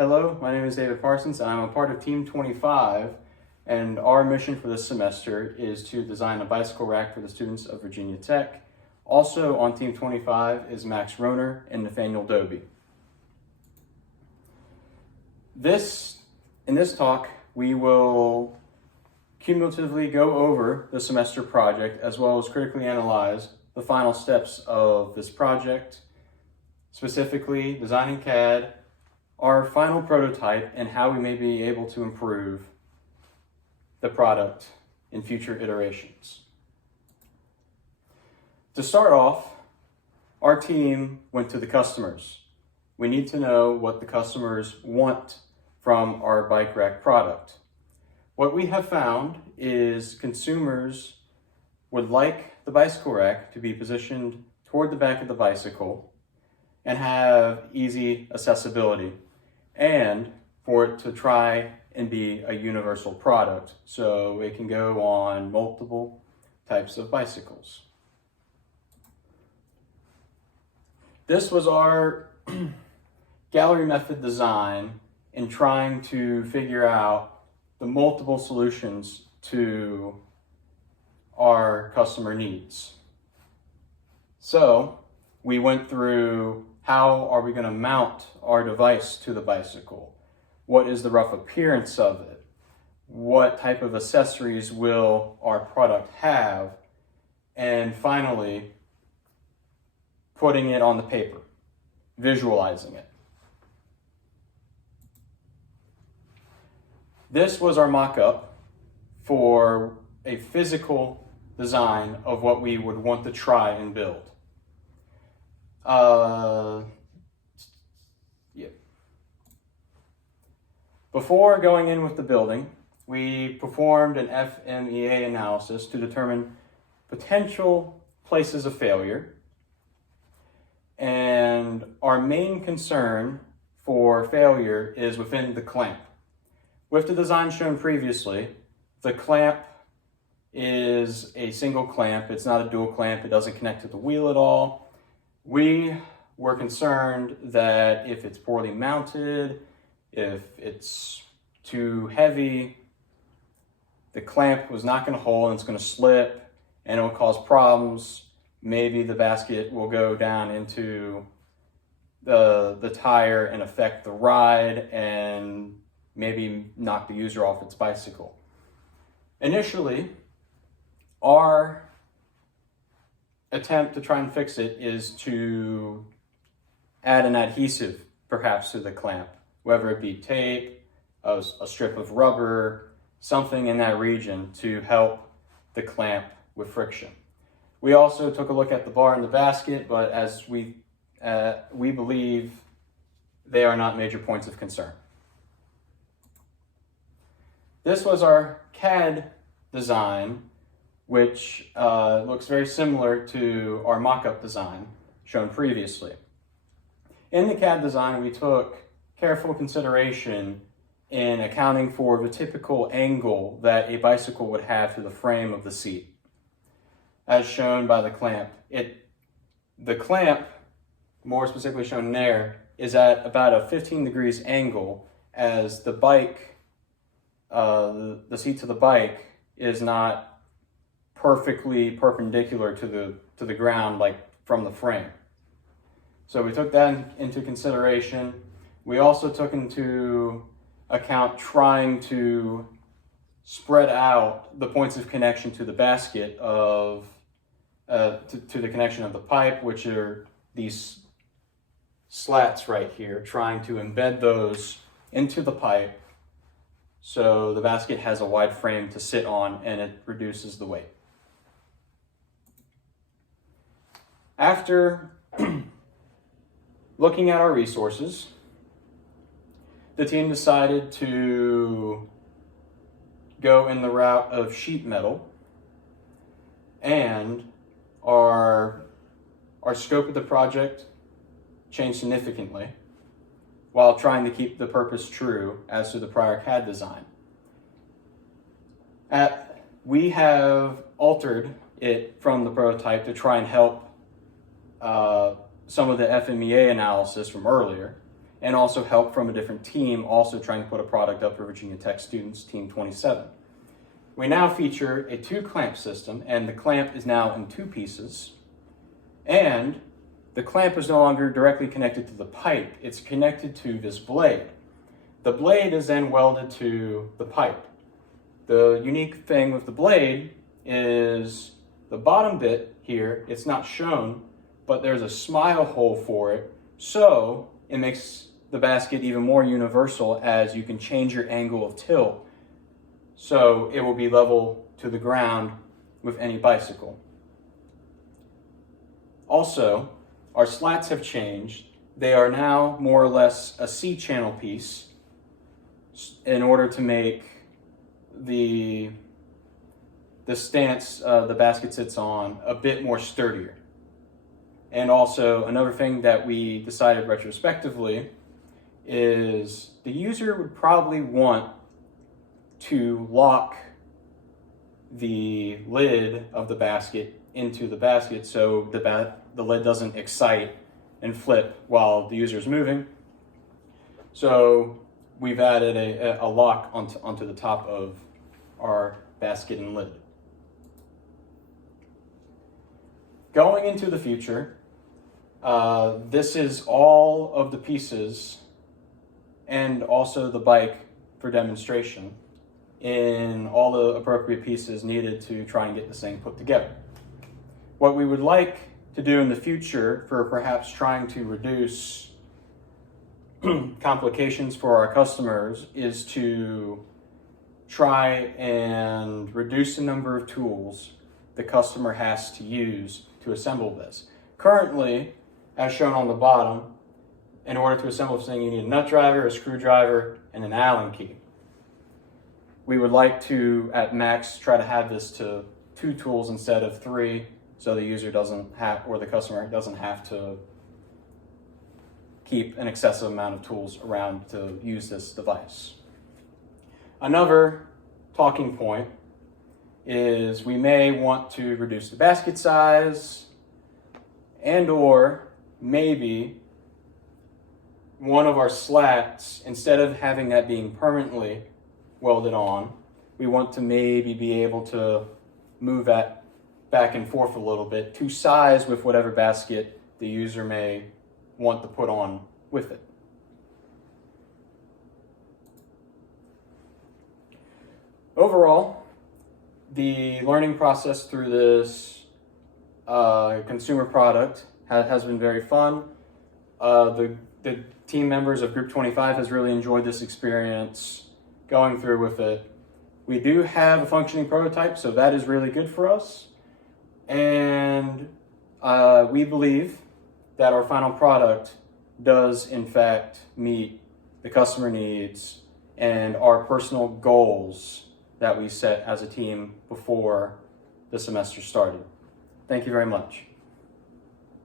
Hello, my name is David Parsons and I'm a part of Team 25, and our mission for this semester is to design a bicycle rack for the students of Virginia Tech. Also on Team 25 is Max Roner and Nathaniel Doby. In this talk, we will cumulatively go over the semester project as well as critically analyze the final steps of this project, specifically designing CAD, our final prototype, and how we may be able to improve the product in future iterations. To start off, our team went to the customers. We need to know what the customers want from our bike rack product. What we have found is consumers would like the bicycle rack to be positioned toward the back of the bicycle and have easy accessibility, and for it to try and be a universal product so it can go on multiple types of bicycles. This was our gallery method design in trying to figure out the multiple solutions to our customer needs. So we went through how are we going to mount our device to the bicycle? What is the rough appearance of it? What type of accessories will our product have? And finally, putting it on the paper, visualizing it. This was our mock-up for a physical design of what we would want to try and build. Before going in with the building, we performed an FMEA analysis to determine potential places of failure. And our main concern for failure is within the clamp. With the design shown previously, the clamp is a single clamp. It's not a dual clamp. It doesn't connect to the wheel at all. We were concerned that if it's poorly mounted, if it's too heavy, the clamp was not going to hold and it's going to slip and it will cause problems. Maybe the basket will go down into the tire and affect the ride and maybe knock the user off its bicycle. Initially, our attempt to try and fix it is to add an adhesive perhaps to the clamp, whether it be tape, a strip of rubber, something in that region to help the clamp with friction. We also took a look at the bar and the basket, but as we believe they are not major points of concern. This was our CAD design, which looks very similar to our mock-up design shown previously. In the CAD design, we took careful consideration in accounting for the typical angle that a bicycle would have to the frame of the seat, as shown by the clamp. The clamp, more specifically shown there, is at about a 15 degrees angle, as the bike, the seat to the bike is not perfectly perpendicular to the ground, like from the frame. So we took that into consideration. We also took into account trying to spread out the points of connection to the basket to the connection of the pipe, which are these slats right here, trying to embed those into the pipe so the basket has a wide frame to sit on and it reduces the weight. After looking at our resources, the team decided to go in the route of sheet metal, and our scope of the project changed significantly while trying to keep the purpose true as to the prior CAD design. We have altered it from the prototype to try and help some of the FMEA analysis from earlier, and also help from a different team also trying to put a product up for Virginia Tech students, Team 27. We now feature a 2-clamp system, and the clamp is now in 2 pieces. And the clamp is no longer directly connected to the pipe, it's connected to this blade. The blade is then welded to the pipe. The unique thing with the blade is the bottom bit here, it's not shown, but there's a smile hole for it, so it makes the basket even more universal as you can change your angle of tilt, so it will be level to the ground with any bicycle. Also, our slats have changed. They are now more or less a C-channel piece in order to make the stance the basket sits on a bit more sturdier. And also, another thing that we decided retrospectively is the user would probably want to lock the lid of the basket into the basket so the lid doesn't excite and flip while the user is moving. So we've added a lock onto the top of our basket and lid. Going into the future, this is all of the pieces and also the bike for demonstration in all the appropriate pieces needed to try and get this thing put together. What we would like to do in the future for perhaps trying to reduce complications for our customers is to try and reduce the number of tools the customer has to use to assemble this. Currently, as shown on the bottom, in order to assemble this thing, you need a nut driver, a screwdriver, and an Allen key. We would like to, at max, try to have this to 2 tools instead of 3, so the user doesn't have, or the customer doesn't have to keep an excessive amount of tools around to use this device. Another talking point is we may want to reduce the basket size, and or maybe one of our slats, instead of having that being permanently welded on, we want to maybe be able to move that back and forth a little bit to size with whatever basket the user may want to put on with it. Overall, the learning process through this consumer product has been very fun. The team members of Group 25 has really enjoyed this experience going through with it. We do have a functioning prototype, so that is really good for us. And we believe that our final product does in fact meet the customer needs and our personal goals that we set as a team before the semester started. Thank you very much.